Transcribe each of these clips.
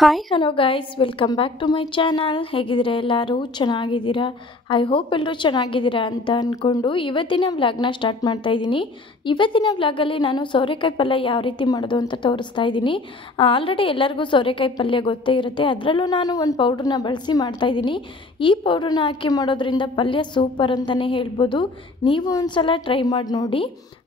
Hi hello guys welcome back to my channel. ಹೇಗಿದ್ದೀರಾ? ಎಲ್ಲರೂ ಚೆನ್ನಾಗಿದ್ದೀರಾ? ಐ ಹೋಪ್ ಎಲ್ಲರೂ ಚೆನ್ನಾಗಿದ್ದೀರಾ ಅಂತ ಅಂದ್ಕೊಂಡು ಇವತ್ತಿನ ವ್ಲಾಗ್ನ ಸ್ಟಾರ್ಟ್ ಮಾಡ್ತಾ ಇದ್ದೀನಿ. ಇವತ್ತಿನ ವ್ಲಾಗಲ್ಲಿ ನಾನು ಸೋರೆಕಾಯಿ ಪಲ್ಯ ಯಾವ ರೀತಿ ಮಾಡೋದು ಅಂತ ತೋರಿಸ್ತಾ ಇದ್ದೀನಿ. ಆಲ್ರೆಡಿ ಎಲ್ಲರಿಗೂ ಸೋರೆಕಾಯಿ ಪಲ್ಯ ಗೊತ್ತೇ ಇರುತ್ತೆ. ಅದರಲ್ಲೂ ನಾನು ಒಂದು ಪೌಡ್ರನ್ನ ಬಳಸಿ ಮಾಡ್ತಾ ಇದ್ದೀನಿ. ಈ ಪೌಡ್ರನ್ನ ಹಾಕಿ ಮಾಡೋದ್ರಿಂದ ಪಲ್ಯ ಸೂಪರ್ ಅಂತಲೇ ಹೇಳ್ಬೋದು. ನೀವು ಒಂದು ಸಲ ಟ್ರೈ ಮಾಡಿ ನೋಡಿ.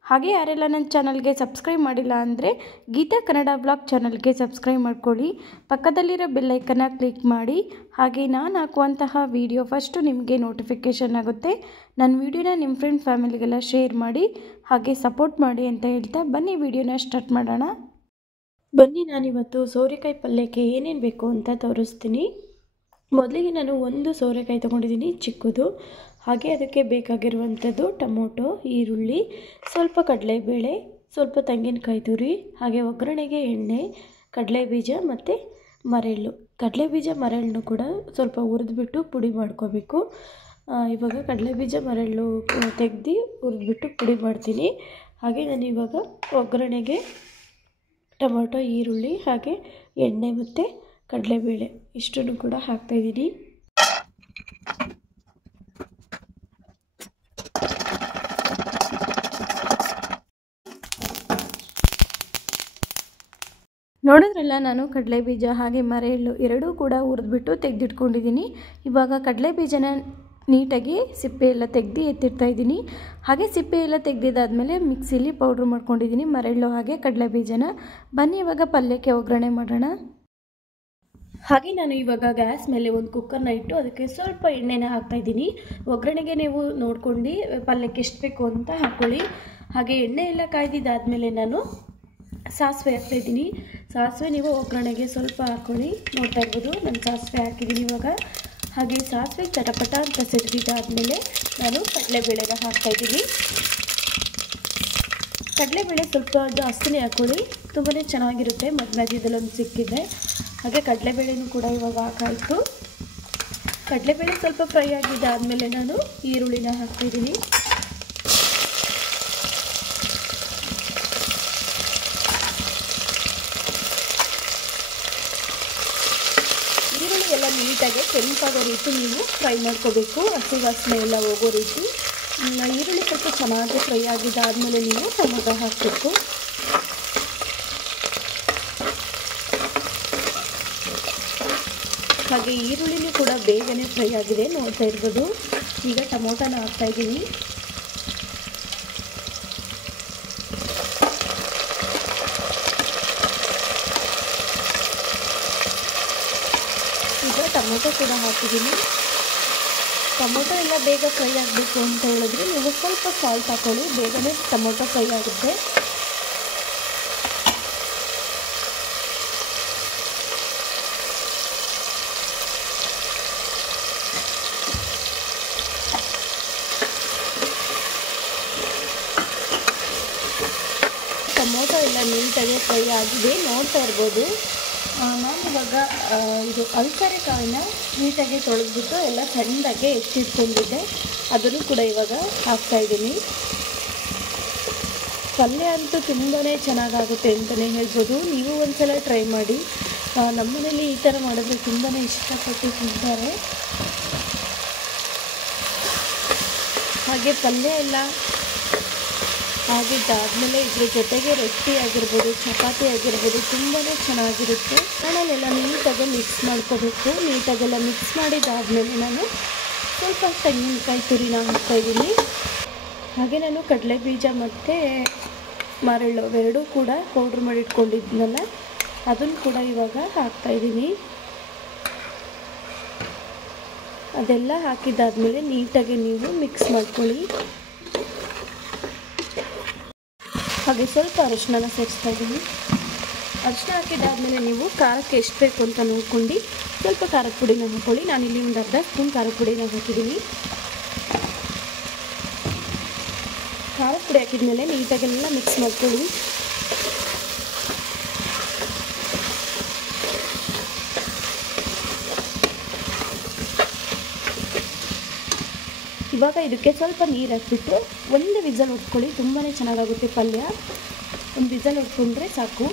ಹಾಗೆ ಯಾರೆಲ್ಲ ನನ್ನ ಚಾನಲ್ಗೆ ಸಬ್ಸ್ಕ್ರೈಬ್ ಮಾಡಿಲ್ಲ ಅಂದರೆ ಗೀತಾ ಕನ್ನಡ ಬ್ಲಾಗ್ ಚಾನಲ್ಗೆ ಸಬ್ಸ್ಕ್ರೈಬ್ ಮಾಡ್ಕೊಳ್ಳಿ. ಪಕ್ಕದಲ್ಲಿರೋ ಬೆಲ್ಲೈಕನ್ನ ಕ್ಲಿಕ್ ಮಾಡಿ. ಹಾಗೆ ನಾನು ಹಾಕುವಂತಹ ವಿಡಿಯೋ ಫಸ್ಟು ನಿಮಗೆ ನೋಟಿಫಿಕೇಷನ್ ಆಗುತ್ತೆ. ನನ್ನ ವಿಡಿಯೋನ ನಿಮ್ಮ ಫ್ರೆಂಡ್ ಫ್ಯಾಮಿಲಿಗೆಲ್ಲ ಶೇರ್ ಮಾಡಿ, ಹಾಗೆ ಸಪೋರ್ಟ್ ಮಾಡಿ ಅಂತ ಹೇಳ್ತಾ ಬನ್ನಿ ವಿಡಿಯೋನ ಸ್ಟಾರ್ಟ್ ಮಾಡೋಣ. ಬನ್ನಿ, ನಾನಿವತ್ತು ಸೋರೆಕಾಯಿ ಪಲ್ಯಕ್ಕೆ ಏನೇನು ಬೇಕು ಅಂತ ತೋರಿಸ್ತೀನಿ. ಮೊದಲಿಗೆ ನಾನು ಒಂದು ಸೋರೆಕಾಯಿ ತೊಗೊಂಡಿದ್ದೀನಿ ಚಿಕ್ಕದು. ಹಾಗೆ ಅದಕ್ಕೆ ಬೇಕಾಗಿರುವಂಥದ್ದು ಟೊಮೊಟೊ, ಈರುಳ್ಳಿ, ಸ್ವಲ್ಪ ಕಡಲೆಬೇಳೆ, ಸ್ವಲ್ಪ ತೆಂಗಿನಕಾಯಿ ತುರಿ, ಹಾಗೆ ಒಗ್ಗರಣೆಗೆ ಎಣ್ಣೆ, ಕಡಲೆಬೀಜ ಮತ್ತು ಮರೆಳ್ಳು. ಕಡಲೆಬೀಜ ಮರೆಳ್ಳನ್ನು ಕೂಡ ಸ್ವಲ್ಪ ಹುರಿದ್ಬಿಟ್ಟು ಪುಡಿ ಮಾಡ್ಕೋಬೇಕು. ಇವಾಗ ಕಡಲೆಬೀಜ ಮರೆಳ್ಳು ತೆಗೆದು ಹುರಿದ್ಬಿಟ್ಟು ಪುಡಿ ಮಾಡ್ತೀನಿ. ಹಾಗೆ ನಾನು ಇವಾಗ ಒಗ್ಗರಣೆಗೆ ಟೊಮೊಟೊ, ಈರುಳ್ಳಿ, ಹಾಗೆ ಎಣ್ಣೆ ಮತ್ತು ಕಡಲೆಬೇಳೆ ಇಷ್ಟನ್ನು ಕೂಡ ಹಾಕ್ತಾಯಿದ್ದೀನಿ. ನೋಡಿದ್ರಲ್ಲ, ನಾನು ಕಡಲೆಬೀಜ ಹಾಗೆ ಮರೆಳ್ಳು ಎರಡೂ ಕೂಡ ಹುರಿದ್ಬಿಟ್ಟು ತೆಗೆದಿಟ್ಕೊಂಡಿದ್ದೀನಿ. ಇವಾಗ ಕಡಲೆಬೀಜನ ನೀಟಾಗಿ ಸಿಪ್ಪೆ ಎಲ್ಲ ತೆಗೆದು ಎತ್ತಿಡ್ತಾ ಇದ್ದೀನಿ. ಹಾಗೆ ಸಿಪ್ಪೆ ಎಲ್ಲ ತೆಗೆದಿದ್ದಾದಮೇಲೆ ಮಿಕ್ಸಿಲಿ ಪೌಡ್ರ್ ಮಾಡ್ಕೊಂಡಿದ್ದೀನಿ ಮರೆಳ್ಳು ಹಾಗೆ ಕಡಲೆಬೀಜನ. ಬನ್ನಿ ಇವಾಗ ಪಲ್ಯಕ್ಕೆ ಒಗ್ಗರಣೆ ಮಾಡೋಣ. ಹಾಗೆ ನಾನು ಇವಾಗ ಗ್ಯಾಸ್ ಮೇಲೆ ಒಂದು ಕುಕ್ಕರ್ನ ಇಟ್ಟು ಅದಕ್ಕೆ ಸ್ವಲ್ಪ ಎಣ್ಣೆನ ಹಾಕ್ತಾಯಿದ್ದೀನಿ. ಒಗ್ಗರಣೆಗೆ ನೀವು ನೋಡ್ಕೊಂಡು ಪಲ್ಯಕ್ಕೆ ಎಷ್ಟು ಬೇಕು ಅಂತ ಹಾಕ್ಕೊಳ್ಳಿ. ಹಾಗೆ ಎಣ್ಣೆ ಎಲ್ಲ ಕಾಯ್ದಿದ್ದಾದಮೇಲೆ ನಾನು ಸಾಸಿವೆ ಹಾಕ್ತಾಯಿದ್ದೀನಿ. ಸಾಸಿವೆ ನೀವು ಒಗ್ಗರಣೆಗೆ ಸ್ವಲ್ಪ ಹಾಕ್ಕೊಳ್ಳಿ. ನೋಡ್ತಾ ಇರ್ಬೋದು ನಾನು ಸಾಸಿವೆ ಹಾಕಿದ್ದೀನಿ ಇವಾಗ. ಹಾಗೆ ಸಾಸಿವೆ ಚಟಪಟ ಅಂತ ಸಿಡಿದಾದಮೇಲೆ ನಾನು ಕಡಲೆಬೇಳೆನ ಹಾಕ್ತಾಯಿದ್ದೀನಿ. ಕಡಲೆಬೇಳೆ ಸ್ವಲ್ಪ ಜಾಸ್ತಿನೇ ಹಾಕ್ಕೊಳ್ಳಿ, ತುಂಬಾ ಚೆನ್ನಾಗಿರುತ್ತೆ ಮಧ್ಯದಲ್ಲೊಂದು ಸಿಕ್ಕಿದೆ. ಹಾಗೆ ಕಡಲೆಬೇಳೆನೂ ಕೂಡ ಇವಾಗ ಹಾಕಾಯಿತು. ಕಡಲೆಬೇಳೆ ಸ್ವಲ್ಪ ಫ್ರೈ ಆಗಿದ್ದಾದಮೇಲೆ ನಾನು ಈರುಳ್ಳಿನ ಹಾಕ್ತಾಯಿದ್ದೀನಿ. ಈರುಳ್ಳಿ ಎಲ್ಲ ನೀಟಾಗಿ ಕೆಂಪಾಗೋ ರೀತಿ ನೀವು ಫ್ರೈ ಮಾಡ್ಕೋಬೇಕು, ಹಸಿ ವಾಸನೆ ಎಲ್ಲ ಹೋಗೋ ರೀತಿ. ಈರುಳ್ಳಿ ಸ್ವಲ್ಪ ಚೆನ್ನಾಗಿ ಫ್ರೈ ಆಗಿದ್ದಾದಮೇಲೆ ನೀವು ಟೊಮೊಟೊ ಹಾಕಬೇಕು. ಹಾಗೆ ಈರುಳ್ಳಿನೂ ಕೂಡ ಬೇಗನೆ ಫ್ರೈ ಆಗಿದೆ, ನೋಡ್ತಾ ಇರ್ಬೋದು. ಈಗ ಟೊಮೊಟೊನ ಹಾಕ್ತಾಯಿದ್ದೀನಿ. ಈಗ ಟೊಮೊಟೊ ಕೂಡ ಹಾಕಿದ್ದೀನಿ. ಟೊಮೊಟೊ ಎಲ್ಲ ಬೇಗ ಫ್ರೈ ಆಗಬೇಕು ಅಂತ ಹೇಳಿದ್ರೆ ನೀವು ಸ್ವಲ್ಪ ಸಾಲ್ಟ್ ಹಾಕ್ಕೊಳ್ಳಿ, ಬೇಗನೆ ಟೊಮೊಟೊ ಫ್ರೈ ಆಗುತ್ತೆ. ಟೊಮೊಟೊ ಎಲ್ಲ ನೀಟಾಗಿ ಫ್ರೈ ಆಗಿದೆ, ನೋಡ್ತಾ ಇರ್ಬೋದು. ನಾನಿವಾಗ ಇದು ಅಲಸಂದೆಕಾಯಿನ ನೀಟಾಗಿ ತೊಳೆದ್ಬಿಟ್ಟು ಎಲ್ಲ ಸಣ್ಣದಾಗೆ ಎತ್ತಿಟ್ಕೊಂಡಿದ್ದೆ, ಅದನ್ನು ಕೂಡ ಇವಾಗ ಹಾಕ್ತಾಯಿದ್ದೀನಿ. ಪಲ್ಯ ಅಂತೂ ತುಂಬಾ ಚೆನ್ನಾಗಾಗುತ್ತೆ ಅಂತಲೇ ಹೇಳ್ಬೋದು. ನೀವು ಒಂದ್ಸಲ ಟ್ರೈ ಮಾಡಿ. ನಮ್ಮನೇಲಿ ಈ ಥರ ಮಾಡಿದ್ರೆ ತುಂಬಾ ಇಷ್ಟಪಟ್ಟು ತಿಂತಾರೆ. ಹಾಗೆ ಪಲ್ಯ ಎಲ್ಲ ಆಗಿದ್ದಾದಮೇಲೆ ಇದ್ರ ಜೊತೆಗೆ ರೊಟ್ಟಿ ಆಗಿರ್ಬೋದು, ಚಪಾತಿ ಆಗಿರ್ಬೋದು, ತುಂಬಾ ಚೆನ್ನಾಗಿರುತ್ತೆ. ನಾನೆಲ್ಲ ನೀಟಾಗಿ ಮಿಕ್ಸ್ ಮಾಡ್ಕೋಬೇಕು. ನೀಟಾಗೆಲ್ಲ ಮಿಕ್ಸ್ ಮಾಡಿದ್ದಾದಮೇಲೆ ನಾನು ಸ್ವಲ್ಪ ತೆಂಗಿನಕಾಯಿ ತುರಿನ ಹಾಕ್ತಾಯಿದ್ದೀನಿ. ಹಾಗೆ ನಾನು ಕಡಲೆಬೀಜ ಮತ್ತು ಮರೆಳ್ಳು ಎರಡೂ ಕೂಡ ಪೌಡ್ರ್ ಮಾಡಿ ಇಟ್ಕೊಂಡಿದ್ನಲ್ಲ, ಅದನ್ನು ಕೂಡ ಇವಾಗ ಹಾಕ್ತಾಯಿದ್ದೀನಿ. ಅದೆಲ್ಲ ಹಾಕಿದ್ದಾದಮೇಲೆ ನೀಟಾಗಿ ನೀವು ಮಿಕ್ಸ್ ಮಾಡ್ಕೊಳ್ಳಿ. ಹಾಗೆ ಸ್ವಲ್ಪ ಅರಿಶಿನ ಸೇರಿಸ್ತಾ ಇದ್ದೀನಿ. ಅರಿಶಿನ ಹಾಕಿದ್ದಾದಮೇಲೆ ನೀವು ಖಾರಕ್ಕೆ ಎಷ್ಟು ಬೇಕು ಅಂತ ನೋಡ್ಕೊಂಡು ಸ್ವಲ್ಪ ಖಾರದ ಪುಡಿನ ಹಾಕ್ಕೊಳ್ಳಿ. ನಾನಿಲ್ಲಿ ಒಂದು ಅರ್ಧ ಸ್ಪೂನ್ ಖಾರದ ಪುಡಿನ ಹಾಕಿದ್ದೀನಿ. ಖಾರದ ಪುಡಿ ಹಾಕಿದ್ಮೇಲೆ ನೀಟಾಗೆಲ್ಲ ಮಿಕ್ಸ್ ಮಾಡ್ಕೊಳ್ಳಿ. ಇವಾಗ ಇದಕ್ಕೆ ಸ್ವಲ್ಪ ನೀರು ಹಾಕ್ಬಿಟ್ಟು ಒಂದು ವಿಸಲ್ ಹೊಡ್ಕೊಳ್ಳಿ, ತುಂಬಾ ಚೆನ್ನಾಗಾಗುತ್ತೆ ಪಲ್ಯ. ಒಂದು ವಿಸಲ್ ಹೊಡ್ಕೊಂಡ್ರೆ ಸಾಕು.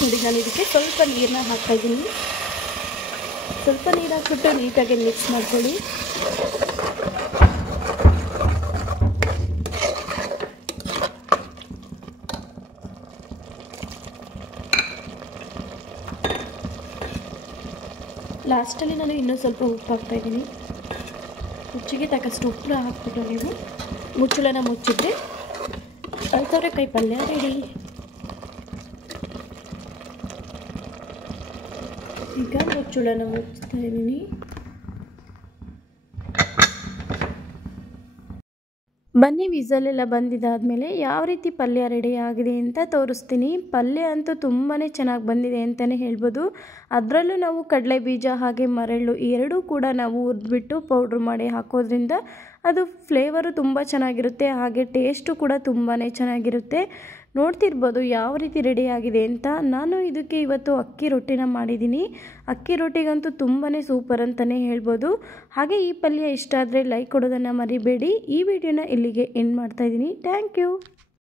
ನೋಡಿ ನಾನು ಇದಕ್ಕೆ ಸ್ವಲ್ಪ ನೀರನ್ನ ಹಾಕ್ತಾಯಿದ್ದೀನಿ. ಸ್ವಲ್ಪ ನೀರು ಹಾಕ್ಬಿಟ್ಟು ನೀಟಾಗಿ ಮಿಕ್ಸ್ ಮಾಡ್ಕೊಳ್ಳಿ. ಲಾಸ್ಟಲ್ಲಿ ನಾನು ಇನ್ನೂ ಸ್ವಲ್ಪ ಉಪ್ಪು ಹಾಕ್ತಾಯಿದ್ದೀನಿ. ರುಚಿಗೆ ತಕ್ಕಷ್ಟು ಉಪ್ಪನ್ನ ಹಾಕ್ಬಿಟ್ಟು ನೀವು ಮುಚ್ಚಳನ ಮುಚ್ಚಿದ್ರೆ ಸೌರೆಕಾಯಿ ಪಲ್ಯ ರೆಡಿ. ಈಗ ಮುಚ್ಚಳನ ಮುಚ್ತಾ ಇದ್ದೀನಿ. ಬನ್ನಿ ವಿಸಲೆಲ್ಲ ಬಂದಿದ್ದಾದಮೇಲೆ ಯಾವ ರೀತಿ ಪಲ್ಯ ರೆಡಿ ಆಗಿದೆ ಅಂತ ತೋರಿಸ್ತೀನಿ. ಪಲ್ಯ ಅಂತೂ ತುಂಬಾ ಚೆನ್ನಾಗಿ ಬಂದಿದೆ ಅಂತಲೇ ಹೇಳ್ಬೋದು. ಅದರಲ್ಲೂ ನಾವು ಕಡಲೆ ಬೀಜ ಹಾಗೆ ಮರಳು ಎರಡೂ ಕೂಡ ನಾವು ಹುರಿದ್ಬಿಟ್ಟು ಪೌಡ್ರ್ ಮಾಡಿ ಹಾಕೋದ್ರಿಂದ ಅದು ಫ್ಲೇವರು ತುಂಬ ಚೆನ್ನಾಗಿರುತ್ತೆ, ಹಾಗೆ ಟೇಸ್ಟು ಕೂಡ ತುಂಬಾ ಚೆನ್ನಾಗಿರುತ್ತೆ. ನೋಡ್ತಿರ್ಬೋದು ಯಾವ ರೀತಿ ರೆಡಿ ಆಗಿದೆ ಅಂತ. ನಾನು ಇದಕ್ಕೆ ಇವತ್ತು ಅಕ್ಕಿ ರೊಟ್ಟಿನ ಮಾಡಿದ್ದೀನಿ. ಅಕ್ಕಿ ರೊಟ್ಟಿಗಂತೂ ತುಂಬಾ ಸೂಪರ್ ಅಂತಲೇ ಹೇಳ್ಬೋದು. ಹಾಗೆ ಈ ಪಲ್ಯ ಇಷ್ಟ ಆದರೆ ಲೈಕ್ ಕೊಡೋದನ್ನು ಮರಿಬೇಡಿ. ಈ ವಿಡಿಯೋನ ಇಲ್ಲಿಗೆ ಎಂಡ್ ಮಾಡ್ತಾಯಿದ್ದೀನಿ. Thank you.